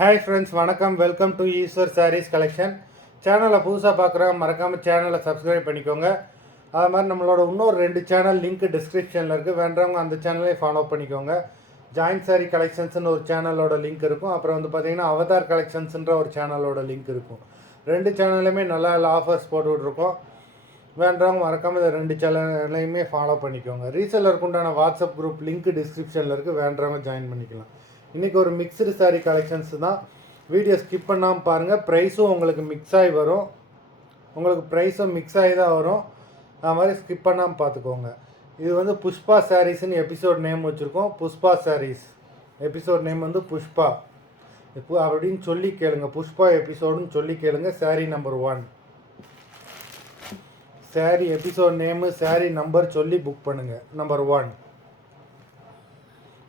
Hi friends, வணக்கம். Welcome to Eswar sarees collection. சேனலை புதுசாக பார்க்குறவங்க மறக்காமல் சேனலை சப்ஸ்கிரைப் பண்ணிக்கோங்க. அது மாதிரி நம்மளோட இன்னொரு 2 சேனல் லிங்க் டிஸ்கிரிப்ஷனில் இருக்குது. வேண்டவங்க அந்த சேனலையும் ஃபாலோ பண்ணிக்கோங்க. ஜாயின்ட் சாரி கலெக்ஷன்ஸ்னு ஒரு சேனலோட லிங்க் இருக்கும். அப்புறம் வந்து பார்த்தீங்கன்னா அவதார் கலெக்ஷன்ஸ்ன்ற ஒரு சேனலோட லிங்க் இருக்கும். 2 சேனல்லையுமே நல்லா ஆஃபர்ஸ் போட்டுட்ருக்கோம். வேண்டவங்க மறக்காமல் இந்த 2 சேனலையுமே ஃபாலோ பண்ணிக்கோங்க. ரீசெல்லருக்கு உண்டான வாட்ஸ்அப் குரூப் லிங்க் டிஸ்கிரிப்ஷனில் இருக்குது. வேண்டவங்க ஜாயின் பண்ணிக்கலாம். இன்றைக்கி ஒரு மிக்சடு சாரீ கலெக்ஷன்ஸ் தான். வீடியோ ஸ்கிப் பண்ணாமல் பாருங்கள். ப்ரைஸும் உங்களுக்கு மிக்ஸ் ஆகி வரும். உங்களுக்கு ப்ரைஸும் மிக்ஸ் ஆகி தான் வரும். அது மாதிரி ஸ்கிப் பண்ணாமல் பார்த்துக்கோங்க. இது வந்து புஷ்பா சாரீஸ்ன்னு எபிசோட் நேம் வச்சுருக்கோம். புஷ்பா சாரீஸ் எபிசோட் நேம் வந்து புஷ்பா அப்படின்னு சொல்லி கேளுங்க. புஷ்பா எபிசோடுன்னு சொல்லி கேளுங்க. சாரீ நம்பர் 1 சாரீ எபிசோட் நேமு சாரீ நம்பர் சொல்லி புக் பண்ணுங்கள். நம்பர் 1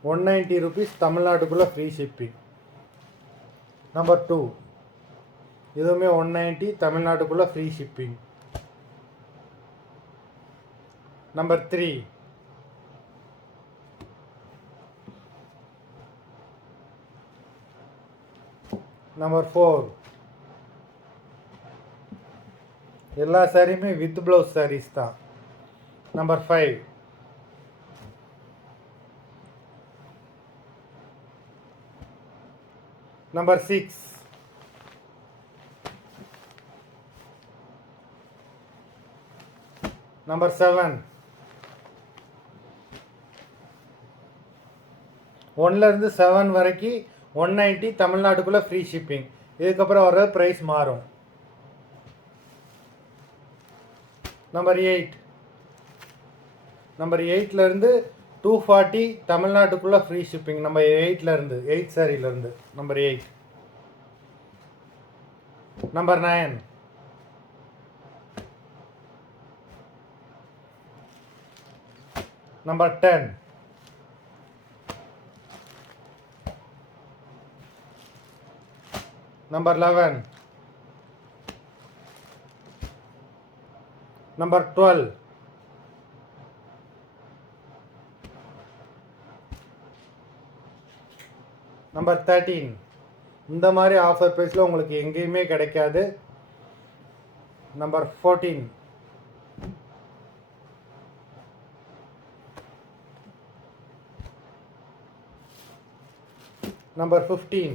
190 rupees தமிழ்நாட்டுக்குள்ளே ஃப்ரீ ஷிப்பிங். நம்பர் 2 இதுவுமே 190 தமிழ்நாட்டுக்குள்ளே ஃப்ரீ ஷிப்பிங். நம்பர் 3 நம்பர் 4 எல்லா சாரியுமே வித் ப்ளவுஸ் சாரீஸ் தான். நம்பர் 5 நம்பர் 6 நம்பர் 7 1லேருந்து 7 வரைக்கும் 190 தமிழ்நாட்டுக்குள்ளே ஃப்ரீ ஷிப்பிங். இதுக்கப்புறம் வர ப்ரைஸ் மாறும். நம்பர் 8 நம்பர் 8லேருந்து 240 தமிழ்நாட்டுக்குள்ளே ஃப்ரீ ஷிப்பிங். நம்பர் 8லேருந்து 8 சாரியிலேருந்து number 8. Number 9 number 10 number 11 number 12 number 13. இந்த மாதிரி ஆஃபர் ப்ரைஸில் உங்களுக்கு எங்கேயுமே கிடைக்காது. நம்பர் 14 நம்பர் 15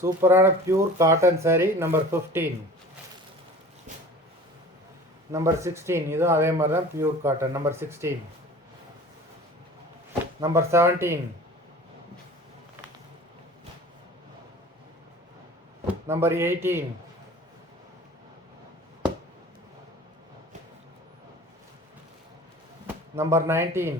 சூப்பரான பியூர் காட்டன் சாரீ. நம்பர் 15 நம்பர் 16 இதுவும் அதே மாதிரி தான் பியூர் காட்டன். நம்பர் 16 நம்பர் 17 நம்பர் 18 நம்பர் 19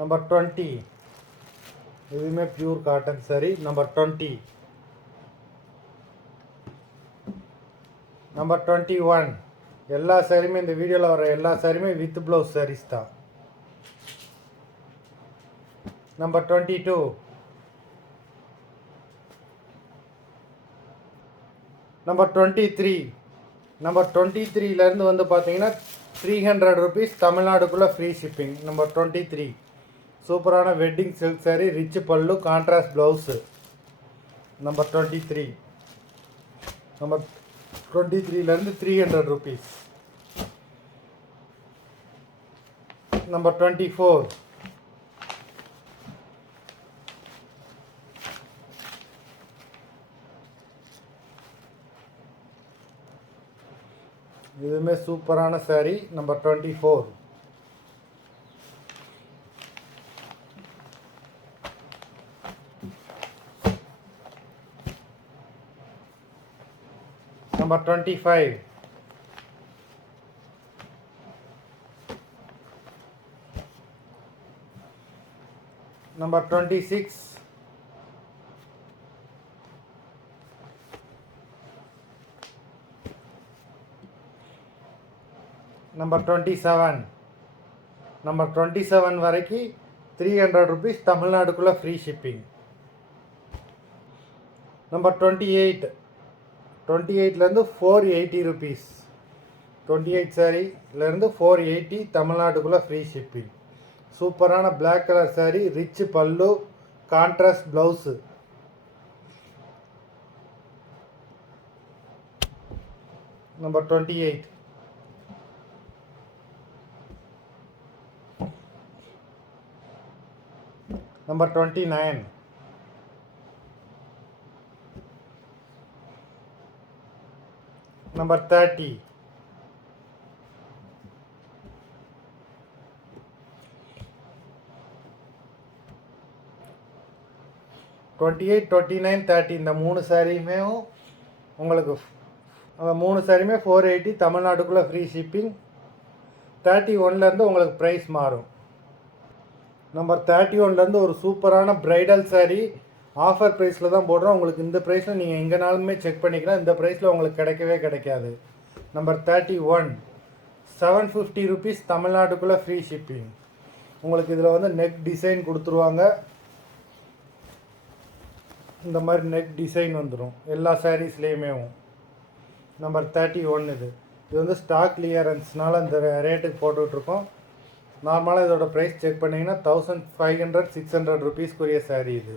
நம்பர் 20 இதுவுமே பியூர் காட்டன் சாரீ. நம்பர் 20 நம்பர் 21 எல்லா சாரியுமே இந்த வீடியோவில் வர எல்லா சாரியுமே வித் ப்ளவுஸ் சாரீஸ் தான். நம்பர் 22 நம்பர் 23 நம்பர் 23லேருந்து வந்து பார்த்தீங்கன்னா 300 rupees தமிழ்நாடுக்குள்ளே ஃப்ரீ ஷிப்பிங். நம்பர் 23 சூப்பரான wedding silk sari, rich pallu, contrast blouse. Number 23 number 23லேருந்து 300 rupees. நம்பர் 24 இதுவுமே சூப்பரான sari. Number 24 number 25 number 26 number 27 number 27 வரைக்கும் 300 rupees தமிழ்நாடுக்குள்ளே ஃப்ரீ ஷிப்பிங். நம்பர் 28 28லேருந்து 480 rupees 28 சாரிலேருந்து 480 தமிழ்நாட்டுக்குள்ளே ஃப்ரீ ஷிப்பிங். சூப்பரான black colour sari, rich pallu, contrast blouse. Number 28. Number 29. Number 30. Twenty eight, 29, 30 இந்த 3 சாரியுமே உங்களுக்கு 3 சாரியுமே 480 தமிழ்நாட்டுக்குள்ளே ஃப்ரீ ஷிப்பிங். 31லேருந்து உங்களுக்கு ப்ரைஸ் மாறும். நம்பர் 31லேருந்து ஒரு சூப்பரான ப்ரைடல் சாரீ ஆஃபர் ப்ரைஸில் தான் போடுறோம். உங்களுக்கு இந்த ப்ரைஸில் நீங்கள் எங்கேனாலுமே செக் பண்ணிக்கலாம். இந்த ப்ரைஸில் உங்களுக்கு கிடைக்கவே கிடைக்காது. நம்பர் 31, 750 ருபீஸ் தமிழ்நாட்டுக்குள்ளே ஃப்ரீ ஷிப்பிங். உங்களுக்கு இதில் வந்து நெக் டிசைன் கொடுத்துருவாங்க. இந்த மாதிரி நெக் டிசைன் வந்துடும் எல்லா சாரீஸ்லேயுமே. நம்பர் 31 இது வந்து ஸ்டாக் கிளியரன்ஸ்னால இந்த ரேட்டுக்கு போட்டுட்ருக்கோம். நார்மலாக இதோட ப்ரைஸ் செக் பண்ணிங்கன்னா 1500, 600 ருபீஸ்க்குரிய சாரீ இது.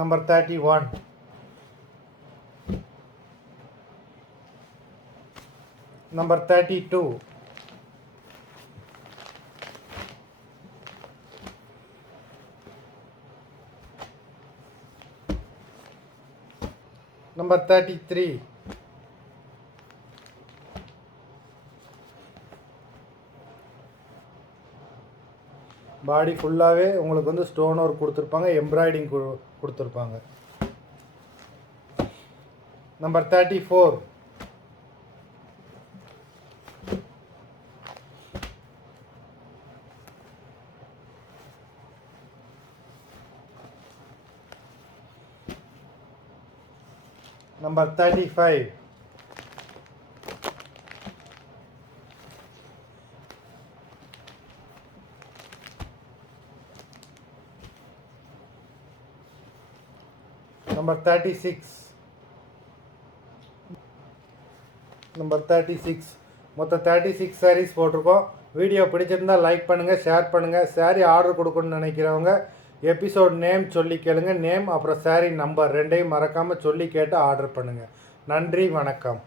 நம்பர் 31. நம்பர் 32. நம்பர் 33. பாடி ஃபுல்லாகவே உங்களுக்கு வந்து ஸ்டோன் ஒர்க் கொடுத்துருப்பாங்க, எம்ப்ராய்டிங் கொடுத்துருப்பாங்க. நம்பர் 34. நம்பர் 35. நம்பர் 36. நம்பர் 36. மொத்தம் 36 சாரீஸ் போட்டிருக்கோம். வீடியோ பிடிச்சிருந்தால் லைக் பண்ணுங்கள், ஷேர் பண்ணுங்கள். சாரீ ஆர்டர் கொடுக்கணும்னு நினைக்கிறவங்க எபிசோட் நேம் சொல்லி கேளுங்க. நேம் அப்புறம் சாரீ நம்பர் ரெண்டையும் மறக்காமல் சொல்லி கேட்டு ஆர்டர் பண்ணுங்கள். நன்றி, வணக்கம்.